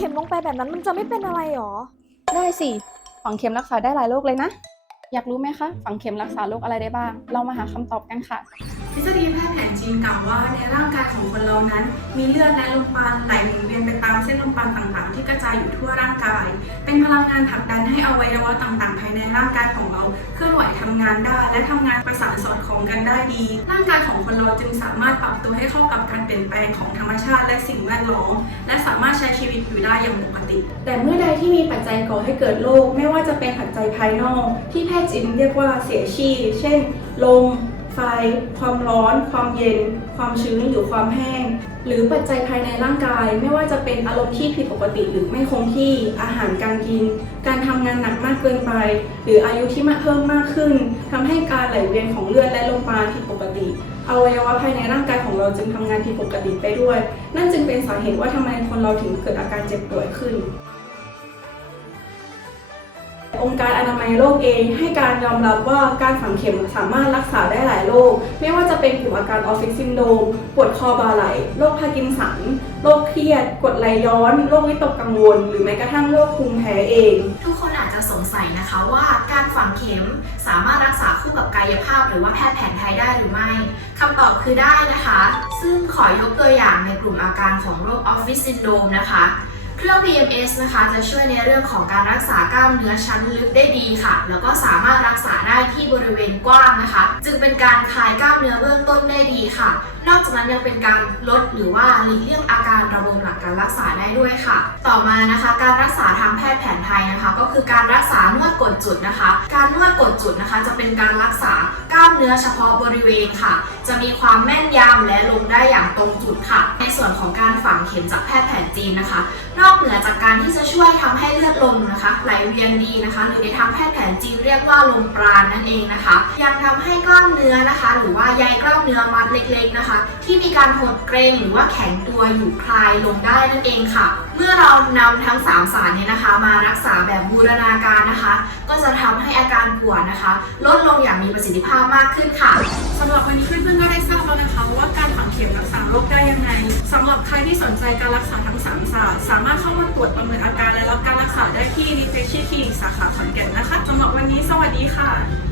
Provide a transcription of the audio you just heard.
ข็มลงไปแบบนั้นมันจะไม่เป็นอะไรหรอ ได้สิ ฝังเข็มรักษาได้หลายโรคเลยนะ อยากรู้ไหมคะ ฝังเข็มรักษาโรคอะไรได้บ้าง เรามาหาคำตอบกันค่ะ ทฤษฎีแพทย์แผนจีนกล่าวว่าในร่างกายของคนเรานั้น มีเลือดและลมปราณไหลหมุนเวียนไปตามเส้นลมปราณต่างๆ ที่กระจายอยู่ทั่วร่างกาย เป็นพลังงานผลักดันให้อวัยวะต่างๆ ภายในร่างกายของเราเคลื่อนไหวทำงานได้ และทำงานประสานสอดคล้องกันได้ดี ร่างกายของคนเราจึงสามารถปรับตัวให้เข้ากับการเปลี่ยนแปลงของธรรมชาติและสิ่งแวดล้อมและสามารถใช้ชีวิตอยู่ได้อย่างปกติ แต่เมื่อใดที่มีปัจจัยก่อให้เกิดโรคไม่ว่าจะเป็นปัจจัยภายนอก ที่แพทย์จีนเรียกว่าเสียชีเช่นลม ไฟ ความร้อน ความเย็น ความชื้นหรือความแห้ง หรือปัจจัยภายในร่างกาย ไม่ว่าจะเป็นอารมณ์ที่ผิดปกติหรือไม่คงที่อาหารการกิน การทำงานหนักมากเกินไป หรืออายุที่มากเพิ่มมากขึ้นทำให้การไหลเวียนของเลือดและลมปราณผิดปกติอวัยวะภายในร่างกายของเราจึงทำงานผิดปกติไปด้วย นั่นจึงเป็นสาเหตุว่าทำไมคนเราถึงเกิดอาการเจ็บป่วยขึ้น องค์การอนามัยโลกเอง ให้การยอมรับว่าการฝังเข็มสามารถรักษาได้หลายโรคไม่ว่าจะเป็นกลุ่มอาการออฟฟิศซินโดมปวดคอบ่าไหลโรคพาร์กินสันโรคเครียด กดไหลย้อนโรควิตกกังวล หรือแม้กระทั่งโรคภูมิแพ้เอง ทุกคนอาจจะสงสัยนะคะว่าการฝังเข็มสามารถรักษาคู่กับกายภาพ หรือว่าแพทย์แผนไทยได้หรือไม่คำตอบคือได้นะคะ ซึ่งขอยกตัวอย่างในกลุ่มอาการของโรคออฟฟิศซินโดมนะคะ เครื่อง PMS นะคะจะช่วยในเรื่องของการรักษากล้ามเนื้อชั้นลึกได้ดีค่ะ แล้วก็สามารถรักษาได้ที่บริเวณกว้างนะคะ จึงเป็นการคลายกล้ามเนื้อเบื้องต้นได้ดีค่ะ นอกจากนั้นยังเป็นการลดหรือว่าหลีกเลี่ยงอาการระบมหลังการรักษาได้ด้วยค่ะ ต่อมานะคะ การรักษาทางแพทย์แผนไทยนะคะ ก็คือการรักษานวดกด จุดนะคะ การนวดกดจุดนะคะ จะเป็นการรักษากล้ามเนื้อเฉพาะบริเวณค่ะ จะมีความแม่นยำและลงได้อย่างตรงจุดค่ะ ในส่วนของการฝังเข็มจากแพทย์แผนจีนนะคะ นอกเหนือจากการที่จะช่วยทำให้เลือดลมนะคะ ไหลเวียนดีนะคะ หรือในทางแพทย์แผนจีนเรียกว่าลมปราณนั่นเองนะคะ ยังทำให้กล้ามเนื้อนะคะ หรือว่าใยกล้ามเนื้อมัดเล็ก ๆนะคะ ที่มีการหดเกร็งหรือว่าแข็งตัวอยู่คลายลงได้นั่นเองค่ะ เมื่อเรานำทั้ง 3 สารนี้ มารักษาแบบบูรณาการนะคะ ก็จะทำให้อาการปวดนะคะ ลดลงอย่างมีประสิทธิภาพมากขึ้นค่ะสำหรับวันนี้เพื่อนๆก็ได้ทราบแล้วนะคะ ว่าการฝังเข็มรักษาโรคได้ยังไงสำหรับใครที่สนใจการรักษาทั้งสามศาสตร์สามารถเข้ามาตรวจประเมินอาการและรับการรักษาได้ที่ Reflection Clinic สาขาขอนแก่นนะคะสำหรับวันนี้สวัสดีค่ะ